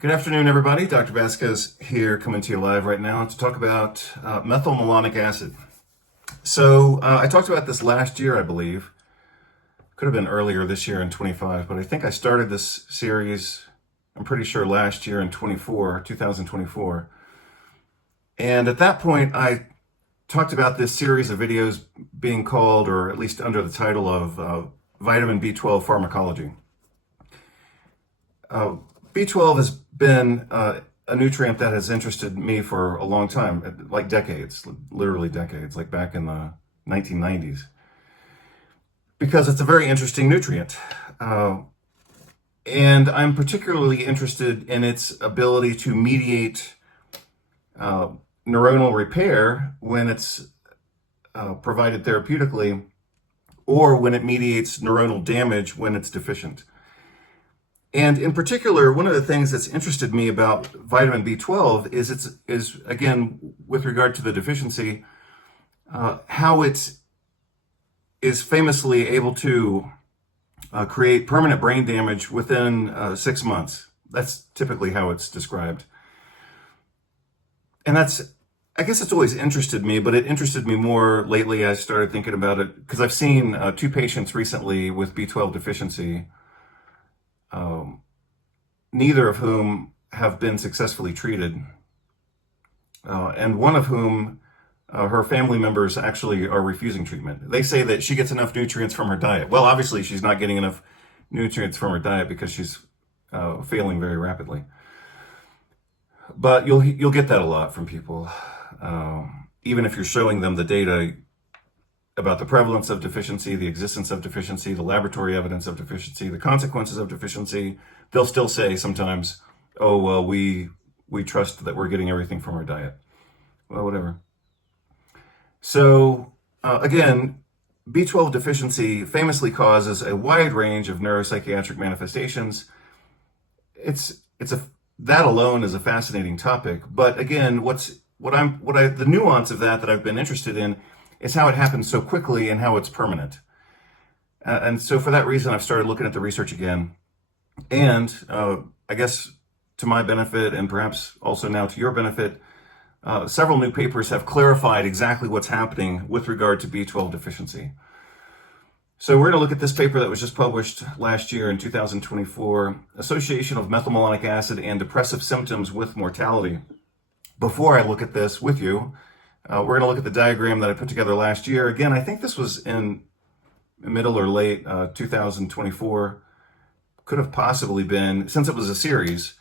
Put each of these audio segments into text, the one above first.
Good afternoon, everybody. Dr. Vasquez here, coming to you live right now to talk about methylmalonic acid. I talked about this last year, I believe. Could have been earlier this year in 25, but I think I started this series, I'm pretty sure last year in 2024. And at that point, I talked about this series of videos being called, or at least under the title of vitamin B12 pharmacology. B12 has been a nutrient that has interested me for a long time, like decades, literally decades, like back in the 1990s, because it's a very interesting nutrient. And I'm particularly interested in its ability to mediate neuronal repair when it's provided therapeutically, or when it mediates neuronal damage when it's deficient. And in particular, one of the things that's interested me about vitamin B12 is again, with regard to the deficiency, how it is famously able to create permanent brain damage within 6 months. That's typically how it's described. And I guess it's always interested me, but it interested me more lately. I started thinking about it because I've seen 2 patients recently with B12 deficiency, neither of whom have been successfully treated, and one of whom, her family members actually are refusing treatment. They say that she gets enough nutrients from her diet. Well, obviously she's not getting enough nutrients from her diet because she's failing very rapidly. But you'll get that a lot from people, even if you're showing them the data about the prevalence of deficiency, the existence of deficiency, the laboratory evidence of deficiency, the consequences of deficiency. They'll still say sometimes, oh, well, we trust that we're getting everything from our diet. Well, whatever. So again, B12 deficiency famously causes a wide range of neuropsychiatric manifestations. That alone is a fascinating topic. But again, the nuance of that I've been interested in is how it happens so quickly and how it's permanent. And so for that reason, I've started looking at the research again. And I guess to my benefit, and perhaps also now to your benefit, several new papers have clarified exactly what's happening with regard to B12 deficiency. So we're going to look at this paper that was just published last year in 2024, Association of Methylmalonic Acid and Depressive Symptoms with Mortality. Before I look at this with you, we're going to look at the diagram that I put together last year. Again, I think this was in middle or late 2024. Could have possibly been, since it was a series,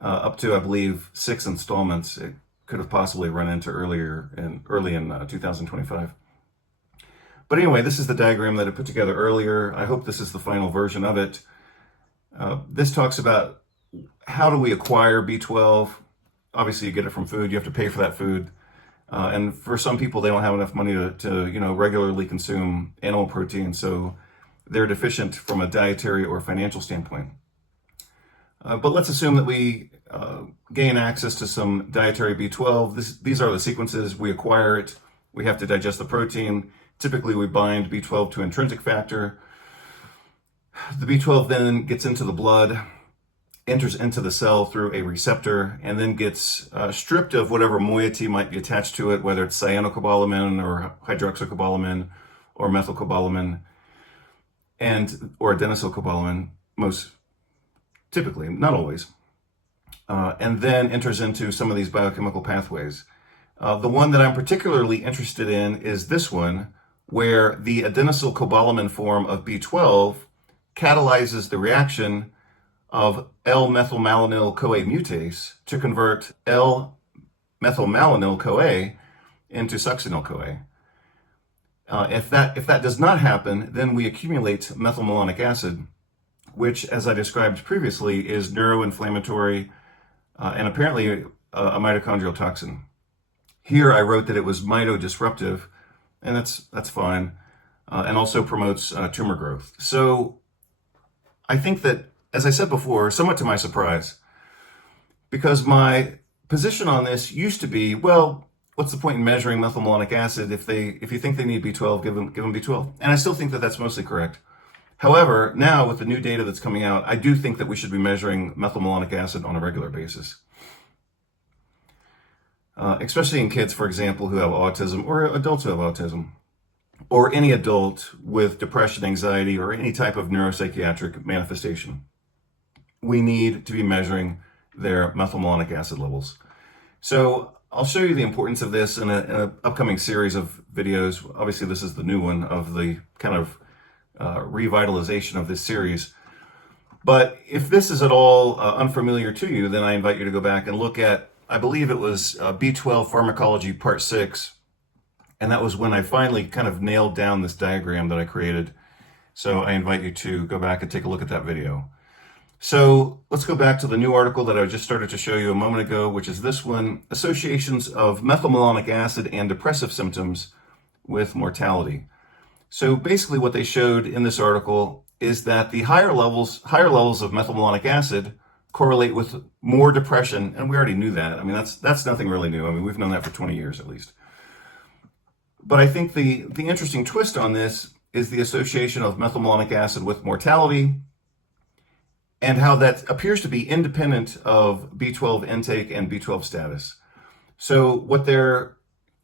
up to, I believe, 6 installments, it could have possibly run into early in 2025. But anyway, this is the diagram that I put together earlier. I hope this is the final version of it. This talks about how do we acquire B12. Obviously, you get it from food. You have to pay for that food. And for some people, they don't have enough money to regularly consume animal protein, so they're deficient from a dietary or financial standpoint. But let's assume that we gain access to some dietary B12. These are the sequences. We acquire it. We have to digest the protein. Typically, we bind B12 to intrinsic factor. The B12 then gets into the blood, enters into the cell through a receptor, and then gets stripped of whatever moiety might be attached to it, whether it's cyanocobalamin or hydroxycobalamin or methylcobalamin or adenosylcobalamin, most typically, not always, and then enters into some of these biochemical pathways. The one that I'm particularly interested in is this one, where the adenosylcobalamin form of B12 catalyzes the reaction of L-methylmalonyl-CoA mutase to convert L-methylmalonyl-CoA into succinyl-CoA. If that does not happen, then we accumulate methylmalonic acid, which, as I described previously, is neuroinflammatory and apparently a mitochondrial toxin. Here I wrote that it was mitodisruptive, and that's fine, and also promotes tumor growth. So I think that, as I said before, somewhat to my surprise, because my position on this used to be, well, what's the point in measuring methylmalonic acid if you think they need B12, give them B12. And I still think that that's mostly correct. However, now with the new data that's coming out, I do think that we should be measuring methylmalonic acid on a regular basis. Especially in kids, for example, who have autism, or adults who have autism, or any adult with depression, anxiety, or any type of neuropsychiatric manifestation. We need to be measuring their methylmalonic acid levels. So I'll show you the importance of this in an upcoming series of videos. Obviously, this is the new one of the kind of revitalization of this series. But if this is at all unfamiliar to you, then I invite you to go back and look at, I believe it was B12 Pharmacology Part 6. And that was when I finally kind of nailed down this diagram that I created. So I invite you to go back and take a look at that video. So let's go back to the new article that I just started to show you a moment ago, which is this one, Associations of Methylmalonic Acid and Depressive Symptoms with Mortality. So basically what they showed in this article is that the higher levels of methylmalonic acid correlate with more depression, and we already knew that. I mean, that's nothing really new. I mean, we've known that for 20 years at least. But I think the interesting twist on this is the association of methylmalonic acid with mortality, and how that appears to be independent of B12 intake and B12 status. So what they're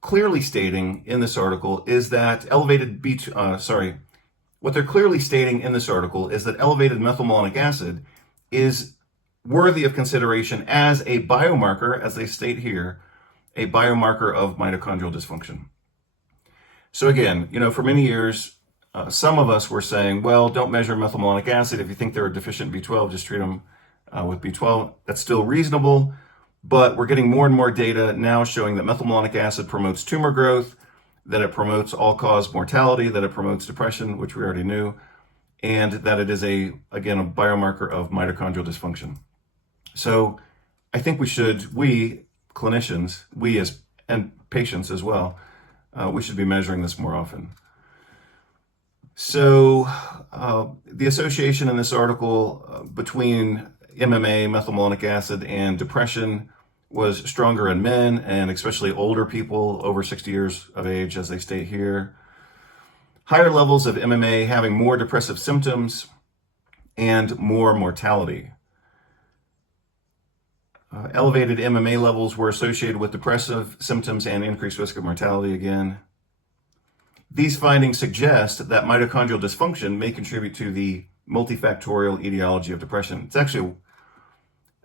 clearly stating in this article is that elevated methylmalonic acid is worthy of consideration as a biomarker, as they state here, a biomarker of mitochondrial dysfunction. So again, for many years, some of us were saying, well, don't measure methylmalonic acid. If you think they're deficient in B12, just treat them with B12. That's still reasonable, but we're getting more and more data now showing that methylmalonic acid promotes tumor growth, that it promotes all-cause mortality, that it promotes depression, which we already knew, and that it is, again, a biomarker of mitochondrial dysfunction. So I think we clinicians, and patients as well, we should be measuring this more often. So the association in this article between MMA, methylmalonic acid, and depression was stronger in men, and especially older people over 60 years of age, as they state here. Higher levels of MMA having more depressive symptoms and more mortality. Elevated MMA levels were associated with depressive symptoms and increased risk of mortality again. These findings suggest that mitochondrial dysfunction may contribute to the multifactorial etiology of depression. It's actually,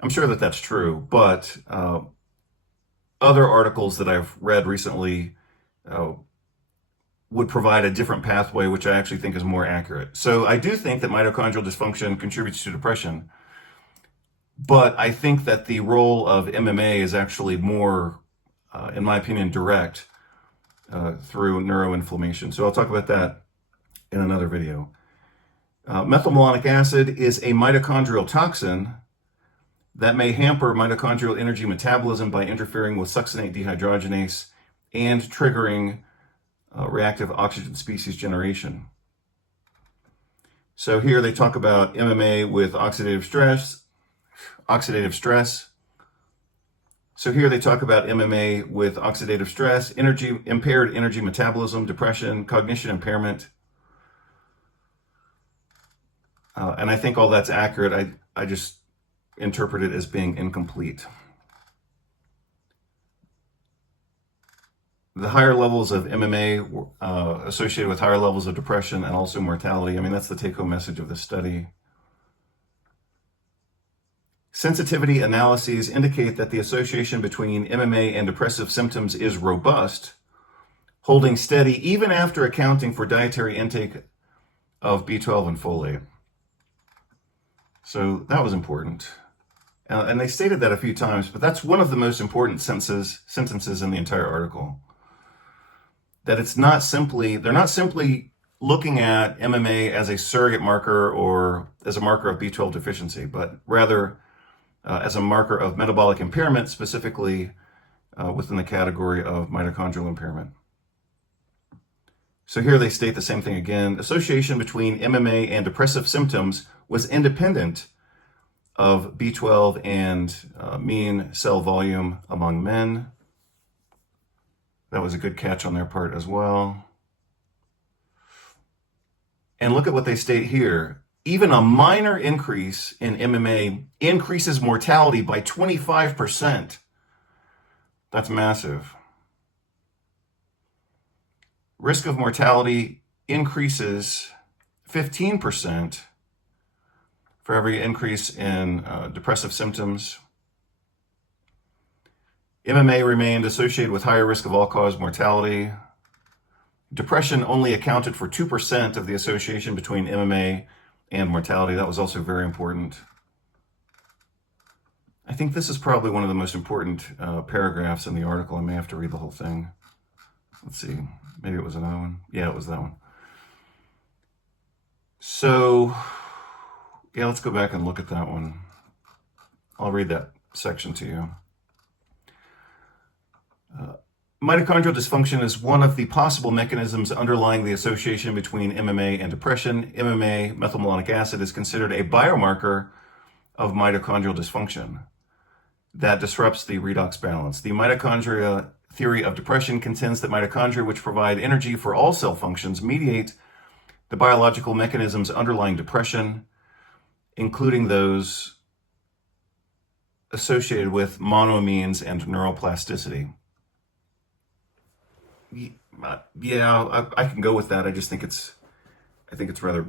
I'm sure that that's true, but other articles that I've read recently would provide a different pathway, which I actually think is more accurate. So I do think that mitochondrial dysfunction contributes to depression, but I think that the role of MMA is actually more, in my opinion, direct through neuroinflammation. So I'll talk about that in another video. Methylmalonic acid is a mitochondrial toxin that may hamper mitochondrial energy metabolism by interfering with succinate dehydrogenase and triggering reactive oxygen species generation. So here they talk about MMA with oxidative stress. So here they talk about MMA with oxidative stress, impaired energy metabolism, depression, cognition impairment. And I think all that's accurate. I just interpret it as being incomplete. The higher levels of MMA associated with higher levels of depression and also mortality. I mean, that's the take-home message of this study. Sensitivity analyses indicate that the association between MMA and depressive symptoms is robust, holding steady even after accounting for dietary intake of B12 and folate. So that was important. And they stated that a few times, but that's one of the most important sentences in the entire article. That they're not simply looking at MMA as a surrogate marker or as a marker of B12 deficiency, but rather as a marker of metabolic impairment, specifically within the category of mitochondrial impairment. So here they state the same thing again. Association between MMA and depressive symptoms was independent of B12 and mean cell volume among men. That was a good catch on their part as well. And look at what they state here. Even a minor increase in MMA increases mortality by 25%. That's massive. Risk of mortality increases 15% for every increase in depressive symptoms. MMA remained associated with higher risk of all-cause mortality. Depression only accounted for 2% of the association between MMA and mortality. That was also very important. I think this is probably one of the most important paragraphs in the article. I may have to read the whole thing. Let's see. Maybe it was another one. Yeah, it was that one. So, yeah, let's go back and look at that one. I'll read that section to you. Mitochondrial dysfunction is one of the possible mechanisms underlying the association between MMA and depression. MMA, methylmalonic acid, is considered a biomarker of mitochondrial dysfunction that disrupts the redox balance. The mitochondria theory of depression contends that mitochondria, which provide energy for all cell functions, mediate the biological mechanisms underlying depression, including those associated with monoamines and neuroplasticity. Yeah, I can go with that. I just think it's rather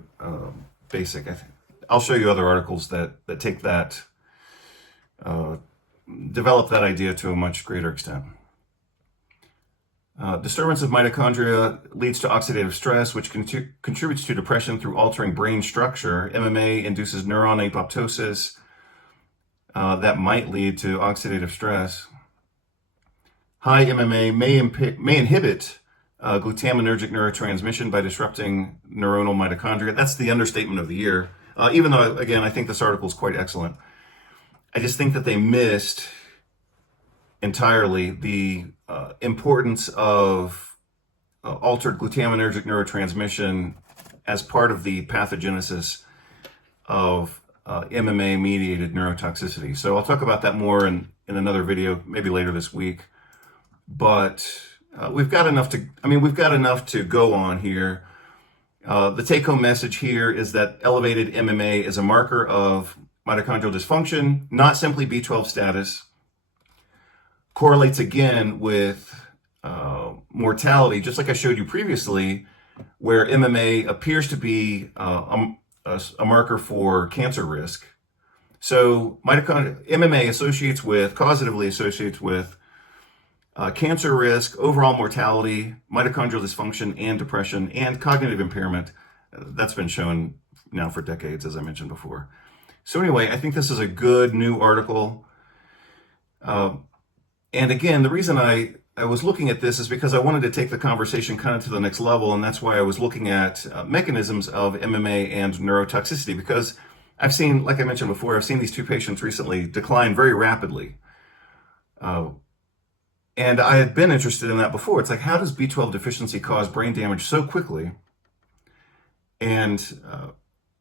basic. I'll show you other articles that take that, develop that idea to a much greater extent. Disturbance of mitochondria leads to oxidative stress, which contributes to depression through altering brain structure. MMA induces neuron apoptosis that might lead to oxidative stress. High MMA may inhibit glutaminergic neurotransmission by disrupting neuronal mitochondria. That's the understatement of the year. Even though, again, I think this article is quite excellent. I just think that they missed entirely the importance of altered glutaminergic neurotransmission as part of the pathogenesis of MMA-mediated neurotoxicity. So I'll talk about that more in another video, maybe later this week. But we've got enough to go on here. The take-home message here is that elevated MMA is a marker of mitochondrial dysfunction, not simply B12 status. Correlates again with mortality, just like I showed you previously, where MMA appears to be a marker for cancer risk. So MMA causatively associates with cancer risk, overall mortality, mitochondrial dysfunction, and depression, and cognitive impairment. That's been shown now for decades, as I mentioned before. So anyway, I think this is a good new article. And again, the reason I was looking at this is because I wanted to take the conversation kind of to the next level, and that's why I was looking at mechanisms of MMA and neurotoxicity, because I've seen, like I mentioned before, I've seen these two patients recently decline very rapidly. And I had been interested in that before. It's like, how does B12 deficiency cause brain damage so quickly? And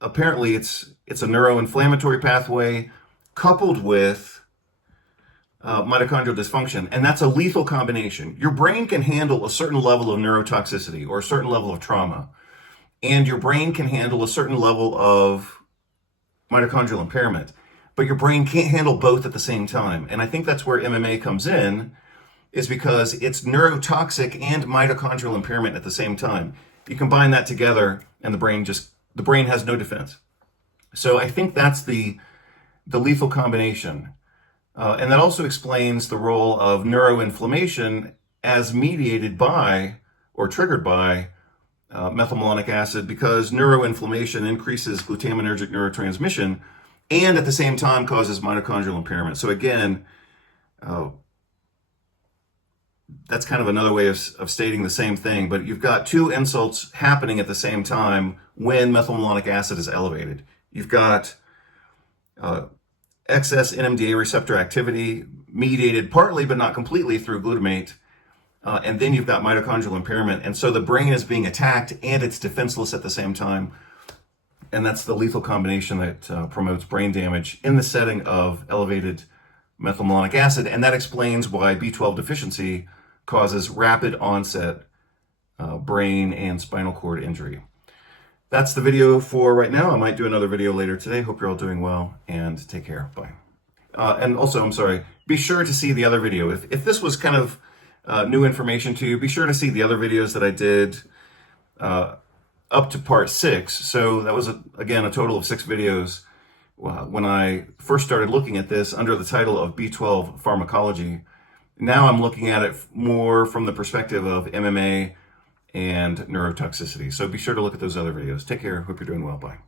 apparently it's a neuroinflammatory pathway coupled with mitochondrial dysfunction, and that's a lethal combination. Your brain can handle a certain level of neurotoxicity or a certain level of trauma, and your brain can handle a certain level of mitochondrial impairment, but your brain can't handle both at the same time. And I think that's where MMA comes in, is because it's neurotoxic and mitochondrial impairment at the same time. You combine that together, and the brain has no defense. So I think that's the lethal combination. And that also explains the role of neuroinflammation as mediated by or triggered by methylmalonic acid, because neuroinflammation increases glutaminergic neurotransmission and at the same time causes mitochondrial impairment. So again, that's kind of another way of stating the same thing, but you've got two insults happening at the same time when methylmalonic acid is elevated. You've got excess NMDA receptor activity mediated partly but not completely through glutamate, and then you've got mitochondrial impairment, and so the brain is being attacked and it's defenseless at the same time, and that's the lethal combination that promotes brain damage in the setting of elevated methylmalonic acid, and that explains why B12 deficiency causes rapid onset brain and spinal cord injury. that's the video for right now. I might do another video later today. Hope you're all doing well, and take care. Bye. And also, I'm sorry, be sure to see the other video. If this was kind of new information to you, be sure to see the other videos that I did up to part 6. So that was, again, a total of 6 videos when I first started looking at this under the title of B12 pharmacology. Now I'm looking at it more from the perspective of MMA and neurotoxicity. So be sure to look at those other videos. Take care. Hope you're doing well. Bye.